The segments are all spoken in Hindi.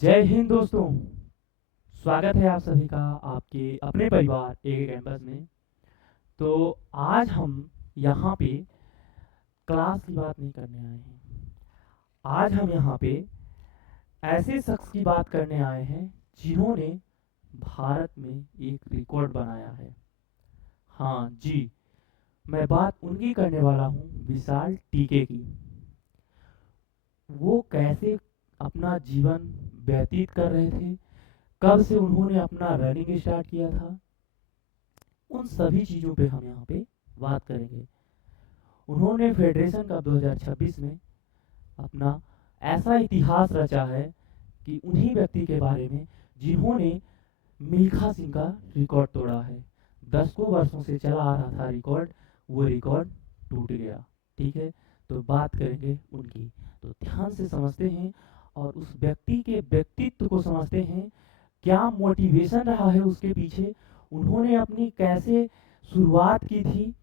जय हिंद दोस्तों। स्वागत है आप सभी का आपके अपने परिवार एक कैंपस में। तो आज हम यहाँ पे क्लास की बात नहीं करने आए हैं। आज हम यहाँ पे ऐसे शख्स की बात करने आए हैं जिन्होंने भारत में एक रिकॉर्ड बनाया है। हाँ जी, मैं बात उनकी करने वाला हूँ, विशाल टीके की। वो कैसे अपना जीवन व्यतीत कर रहे थे, कब से उन्होंने अपना रनिंग स्टार्ट किया था, उन सभी चीज़ों पे हम यहाँ पे बात करेंगे। उन्होंने फेडरेशन कप 2026 में अपना ऐसा इतिहास रचा है कि उन्हीं व्यक्ति के बारे में जिन्होंने मिल्खा सिंह का रिकॉर्ड तोड़ा है। दसों वर्षों से चला आ रहा था रिकॉर्ड, वो रिकॉर्ड टूट गया। ठीक है, तो बात करेंगे उनकी। तो ध्यान से समझते हैं और उस व्यक्ति के व्यक्तित्व को समझते हैं, क्या मोटिवेशन रहा है उसके पीछे, उन्होंने अपनी कैसे शुरुआत की थी।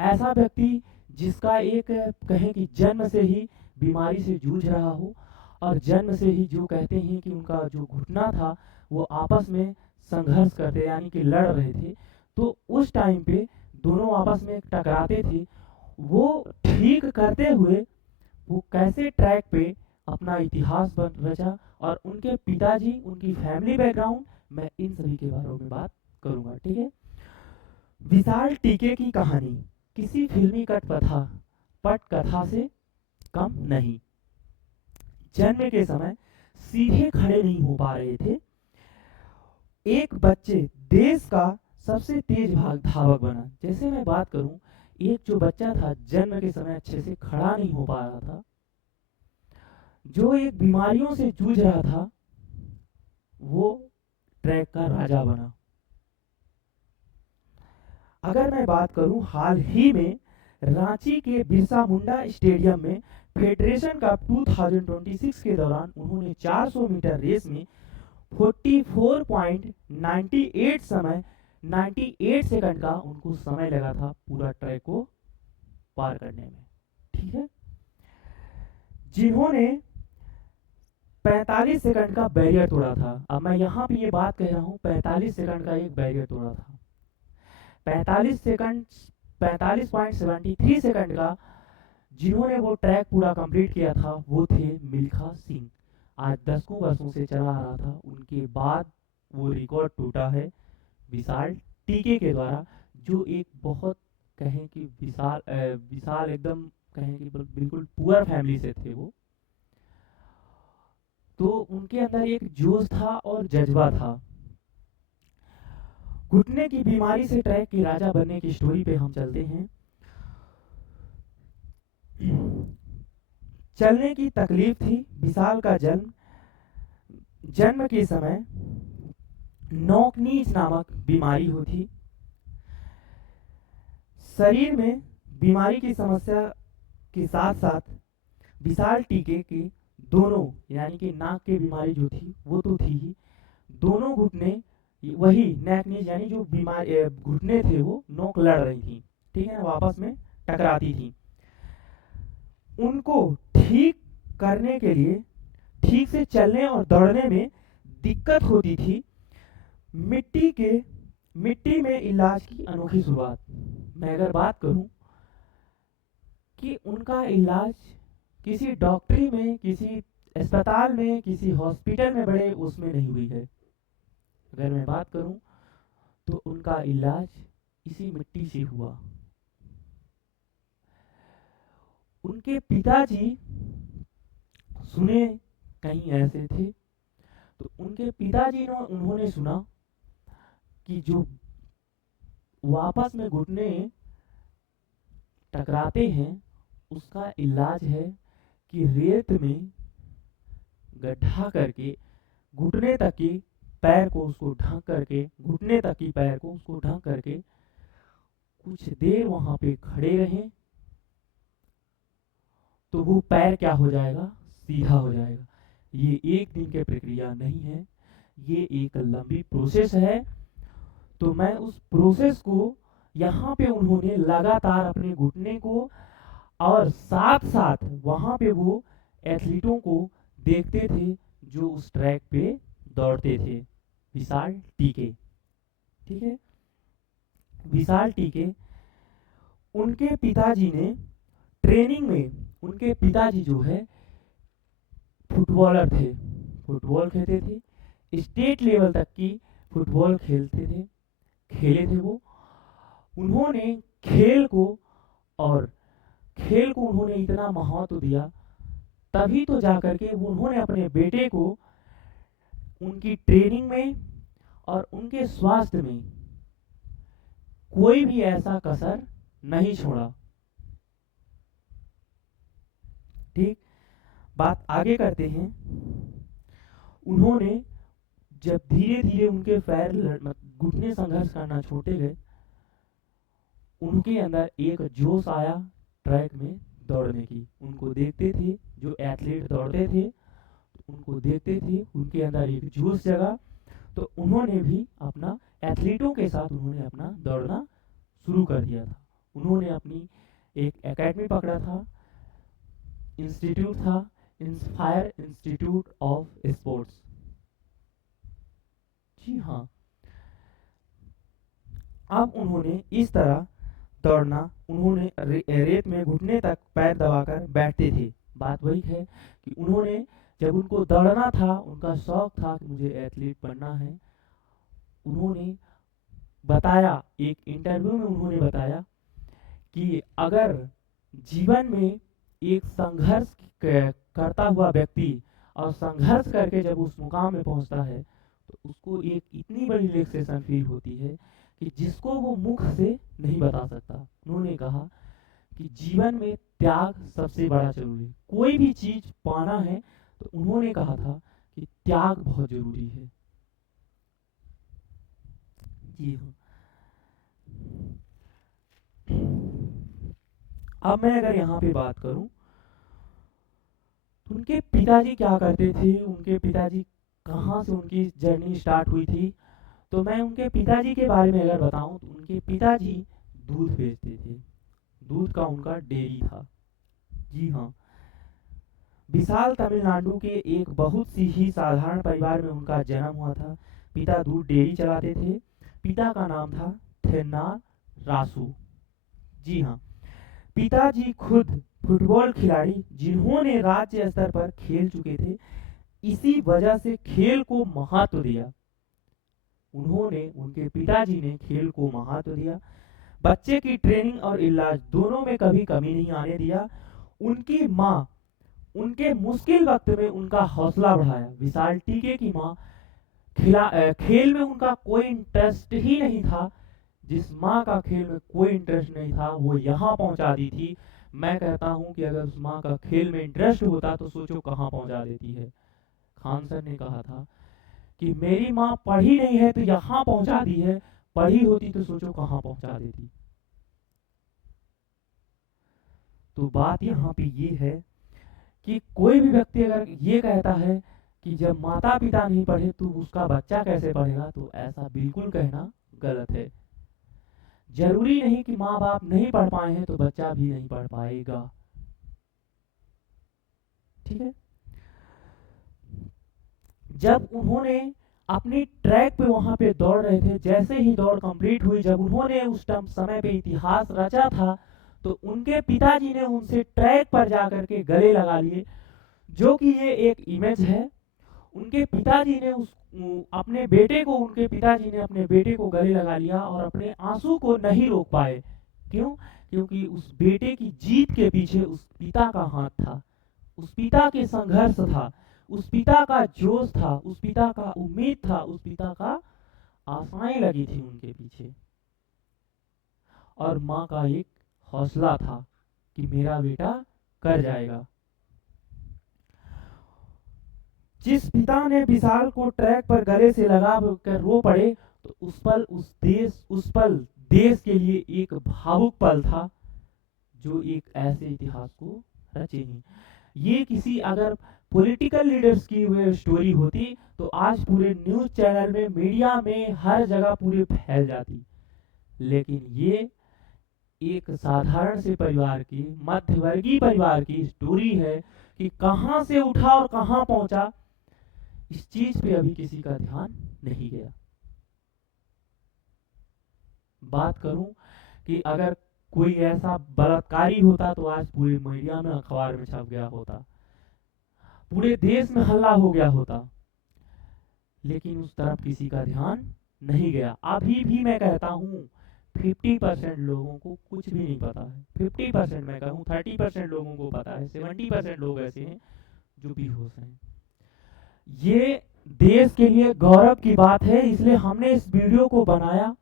ऐसा व्यक्ति जिसका एक कहें कि जन्म से ही बीमारी से जूझ रहा हो, और जन्म से ही जो कहते हैं कि उनका जो घुटना था वो आपस में संघर्ष करते यानी कि लड़ रहे थे। तो उस टाइम पे दोनों आपस में टकराते थे, वो ठीक करते हुए वो कैसे ट्रैक पे अपना इतिहास बन रचा। और उनके पिताजी, उनकी फैमिली बैकग्राउंड, मैं इन सभी के बारे में बात करूंगा। ठीक है, विशाल टीके की कहानी किसी फिल्मी पट कथा से कम नहीं। जन्म के समय सीधे खड़े नहीं हो पा रहे थे। एक बच्चे देश का सबसे तेज भाग धावक बना। जैसे मैं बात करूं, एक जो बच्चा था जन्म के समय अच्छे से खड़ा नहीं हो पा रहा था, जो एक बीमारियों से जूझ रहा था, वो ट्रैक का राजा बना। अगर मैं बात करूं, हाल ही में रांची के बिरसा मुंडा स्टेडियम में फेडरेशन कप 2026 के दौरान उन्होंने 400 मीटर रेस में 44.98 समय 98 सेकंड का उनको समय लगा था पूरा ट्रैक को पार करने में। ठीक है, जिन्होंने 45 सेकंड का बैरियर तोड़ा था। अब मैं यहाँ पे ये बात कह रहा हूँ, 45 सेकंड का एक बैरियर तोड़ा था। 45 सेकंड 45.73 सेकंड का जिन्होंने वो ट्रैक पूरा कंप्लीट किया था, वो थे मिल्खा सिंह। आज दसों वर्षों से चला आ रहा था, उनके बाद वो रिकॉर्ड टूटा है विशाल टीके के द्वारा, जो एक बहुत कहें कि विशाल एकदम कहें कि बिल्कुल पुअर फैमिली से थे वो। तो उनके अंदर एक जोश था और जज्बा था। घुटने की बीमारी से ट्रैक के राजा बनने की स्टोरी पे हम चलते हैं। चलने की तकलीफ थी। विशाल का जन्म के समय नोकनीज नामक बीमारी हुई थी। शरीर में बीमारी की समस्या के साथ साथ विशाल टीके की दोनों यानी कि नाक की बीमारी जो थी वो तो थी ही, दोनों घुटने वही नेकनीज यानी जो बीमारी घुटने थे वो नोक लड़ रही थी। ठीक है ना, वापस में टकराती थी। उनको ठीक करने के लिए, ठीक से चलने और दौड़ने में दिक्कत होती थी। मिट्टी में इलाज की अनोखी शुरुआत। मैं अगर बात करूं कि उनका इलाज किसी डॉक्टरी में, किसी अस्पताल में, किसी हॉस्पिटल में बड़े उसमें नहीं हुई है। अगर मैं बात करूं तो उनका इलाज इसी मिट्टी से हुआ। उनके पिताजी सुने कहीं ऐसे थे, तो उनके पिताजी ने उन्होंने सुना कि जो वापस में घुटने टकराते हैं उसका इलाज है कि रेत में गड्ढा करके घुटने तक की पैर को उसको ढक करके, घुटने तक की पैर को उसको ढक करके कुछ देर वहां पे खड़े रहें, तो वो पैर क्या हो जाएगा, सीधा हो जाएगा। ये एक दिन की प्रक्रिया नहीं है, ये एक लंबी प्रोसेस है। तो मैं उस प्रोसेस को यहाँ पे उन्होंने लगातार अपने घुटने को और साथ साथ वहाँ पे वो एथलीटों को देखते थे जो उस ट्रैक पे दौड़ते थे, विशाल टीके। ठीक है, विशाल टीके, उनके पिताजी ने ट्रेनिंग में, उनके पिताजी जो है फुटबॉलर थे, फुटबॉल खेलते थे, स्टेट लेवल तक की फुटबॉल खेलते थे, खेले थे वो। उन्होंने खेल को, और खेल को उन्होंने इतना महत्व दिया, तभी तो जाकर के उन्होंने अपने बेटे को उनकी ट्रेनिंग में और उनके स्वास्थ्य में कोई भी ऐसा कसर नहीं छोड़ा। ठीक, बात आगे करते हैं। उन्होंने जब धीरे धीरे उनके पैर घुटने संघर्ष करना छोड़ते गए, उनके अंदर एक जोश आया ट्रैक में दौड़ने की। उनको देखते थे, जो एथलीट दौड़ते थे उनको देखते थे, उनके अंदर एक जोश जगा, तो उन्होंने भी अपना एथलीटों के साथ उन्होंने अपना दौड़ना शुरू कर दिया था। उन्होंने अपनी एक एकेडमी पकड़ा था, इंस्टीट्यूट था, इंस्पायर इंस्टीट्यूट ऑफ स्पोर्ट्स। जी हाँ, अब उन्होंने इस तरह दौड़ना, उन्होंने रेत में घुटने तक पैर दबाकर बैठते थे। बात वही है कि उन्होंने जब उनको दौड़ना था, उनका शौक था कि मुझे एथलीट बनना है, उन्होंने बताया, एक इंटरव्यू में उन्होंने बताया कि अगर जीवन में एक संघर्ष करता हुआ व्यक्ति और संघर्ष करके जब उस मुकाम में पहुंचता है तो उसको एक इतनी बड़ी रिलैक्सेशन फील होती है कि जिसको वो मुख से नहीं बता सकता। उन्होंने कहा कि जीवन में त्याग सबसे बड़ा जरूरी है, कोई भी चीज पाना है तो उन्होंने कहा था कि त्याग बहुत जरूरी है। जी हाँ, अब मैं अगर यहाँ पे बात करूं तो उनके पिताजी क्या करते थे, उनके पिताजी कहाँ से उनकी जर्नी स्टार्ट हुई थी, तो मैं उनके पिताजी के बारे में अगर बताऊं तो उनके पिताजी दूध बेचते थे, दूध का उनका डेयरी था। जी हाँ, विशाल तमिलनाडु के एक बहुत सी ही साधारण परिवार में उनका जन्म हुआ था। पिता दूध डेयरी चलाते थे। पिता का नाम था थेन्नार रासू। जी हाँ, पिताजी खुद फुटबॉल खिलाड़ी जिन्होंने राज्य स्तर पर खेल चुके थे, इसी वजह से खेल को महत्व दिया। उन्होंने, उनके पिताजी ने खेल को महत्व दिया, बच्चे की ट्रेनिंग और इलाज दोनों में कभी कमी नहीं आने दिया। उनकी माँ उनके मुश्किल वक्त में उनका हौसला बढ़ाया। विशाल टीके की माँ खेल में उनका कोई इंटरेस्ट ही नहीं था, जिस माँ का खेल में कोई इंटरेस्ट नहीं था वो यहाँ पहुँचा दी थी। मैं कहता हूँ कि अगर उस माँ का खेल में इंटरेस्ट होता तो सोचो कहाँ पहुँचा देती है। खान सर ने कहा था कि मेरी माँ पढ़ी नहीं है तो यहाँ पहुँचा दी है, पढ़ी होती तो सोचो कहाँ पहुँचा देती। तो बात यहाँ पे ये है कि कोई भी व्यक्ति अगर ये कहता है कि जब माता पिता नहीं पढ़े तो उसका बच्चा कैसे पढ़ेगा, तो ऐसा बिल्कुल कहना गलत है। जरूरी नहीं कि माँ बाप नहीं पढ़ पाए हैं तो बच्चा भी नहीं पढ़ पाएगा। ठीक है, जब उन्होंने अपनी ट्रैक पे वहां पे दौड़ रहे थे, जैसे ही दौड़ कंप्लीट हुई, जब उन्होंने उस समय पे इतिहास रचा था, तो उनके पिताजी ने उनसे ट्रैक पर जाकर के गले लगा लिए, जो कि ये एक इमेज है। उनके पिताजी ने अपने बेटे को, उनके पिताजी ने अपने बेटे को गले लगा लिया और अपने आंसू को नहीं रोक पाए। क्यों? क्योंकि उस बेटे की जीत के पीछे उस पिता का हाथ था, उस पिता के संघर्ष था, उस पिता का जोश था, उस पिता का उम्मीद था, उस पिता का आशाएं लगी थी उनके पीछे, और माँ का एक हौसला था कि मेरा बेटा कर जाएगा। जिस पिता ने विशाल को ट्रैक पर गले से लगा कर रो पड़े, तो उस पल देश के लिए एक भावुक पल था, जो एक ऐसे इतिहास को रचेगी। ये किसी अगर पॉलिटिकल लीडर्स की हुई स्टोरी होती तो आज पूरे न्यूज चैनल में, मीडिया में, हर जगह पूरे फैल जाती। लेकिन ये एक साधारण से परिवार की, मध्यवर्गीय परिवार की स्टोरी है कि कहां से उठा और कहां पहुंचा। इस चीज पे अभी किसी का ध्यान नहीं गया। बात करूं कि अगर कोई ऐसा बलात्कारी होता तो आज पूरे मीडिया में, अखबार में छप गया होता, पूरे देश में हल्ला हो गया होता, लेकिन उस तरफ किसी का ध्यान नहीं गया। अभी भी मैं कहता हूँ 50% लोगों को कुछ भी नहीं पता है। 50% मैं कहूँ 30% लोगों को पता है, 70% लोग ऐसे हैं जो बेहोश हैं। ये देश के लिए गौरव की बात है, इसलिए हमने इस वीडियो को बनाया।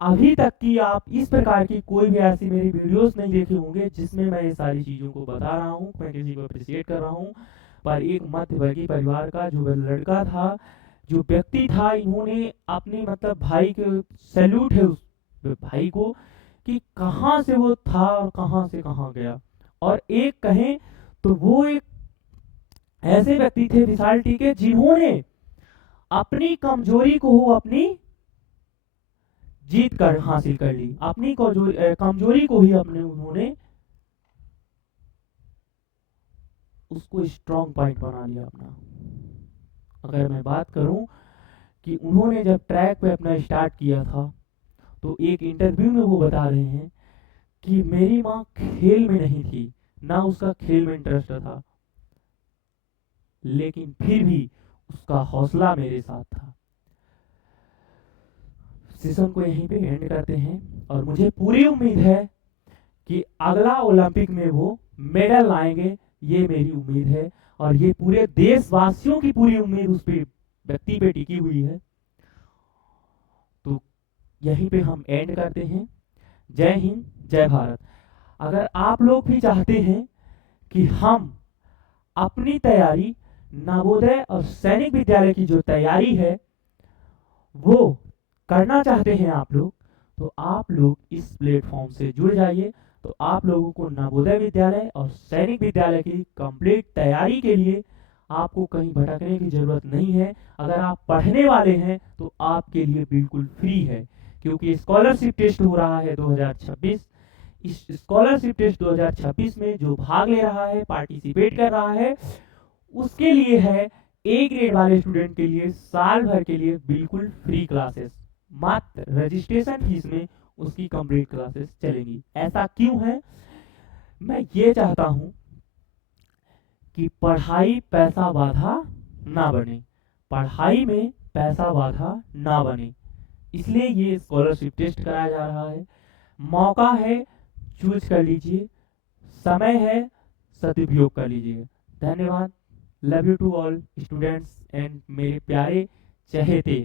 अभी तक की आप इस प्रकार की कोई भी ऐसी मेरी वीडियोस नहीं देखे होंगे जिसमें मैं ये सारी चीज़ों को बता रहा हूँ, मैं किसी को अप्रिशिएट कर रहा हूँ। पर एक मध्यवर्गीय परिवार का जो लड़का था, जो व्यक्ति था, इन्होंने अपने मतलब भाई के, सैल्यूट है उस भाई को कि कहाँ से वो था और कहाँ से कहाँ गया। और एक कहें तो वो एक ऐसे व्यक्ति थे विशाल के जिन्होंने अपनी कमजोरी को अपनी जीत कर हासिल कर ली, अपनी कमजोरी को ही अपने उन्होंने उसको स्ट्रॉन्ग पॉइंट बना लिया अपना। अगर मैं बात करूं कि उन्होंने जब ट्रैक पे अपना स्टार्ट किया था तो एक इंटरव्यू में वो बता रहे हैं कि मेरी माँ खेल में नहीं थी, ना उसका खेल में इंटरेस्ट था, लेकिन फिर भी उसका हौसला मेरे साथ था। सेशन को यहीं पे एंड करते हैं और मुझे पूरी उम्मीद है कि अगला ओलंपिक में वो मेडल लाएंगे, ये मेरी उम्मीद है और ये पूरे देशवासियों की पूरी उम्मीद उस पे व्यक्ति पे टिकी हुई है। तो यहीं पे हम एंड करते हैं। जय हिंद, जय भारत। अगर आप लोग भी चाहते हैं कि हम अपनी तैयारी, नवोदय और सैनिक विद्यालय की जो तैयारी है वो करना चाहते हैं आप लोग, तो आप लोग इस प्लेटफॉर्म से जुड़ जाइए। तो आप लोगों को नवोदय विद्यालय और सैनिक विद्यालय की कंप्लीट तैयारी के लिए आपको कहीं भटकने की जरूरत नहीं है। अगर आप पढ़ने वाले हैं तो आपके लिए बिल्कुल फ्री है, क्योंकि स्कॉलरशिप टेस्ट हो रहा है 2026। इस स्कॉलरशिप टेस्ट 2026 में जो भाग ले रहा है, पार्टिसिपेट कर रहा है, उसके लिए है ए ग्रेड वाले स्टूडेंट के लिए साल भर के लिए बिल्कुल फ्री क्लासेस, मात्र रजिस्ट्रेशन फीस में उसकी कंप्लीट क्लासेस चलेंगी। ऐसा क्यों है? मैं ये चाहता हूं कि पढ़ाई पैसा बाधा ना बने, पढ़ाई में पैसा बाधा ना बने, इसलिए ये स्कॉलरशिप टेस्ट कराया जा रहा है। मौका है, चूज कर लीजिए, समय है, सदुपयोग कर लीजिए। धन्यवाद। Love you to all students and मेरे प्यारे चहेते।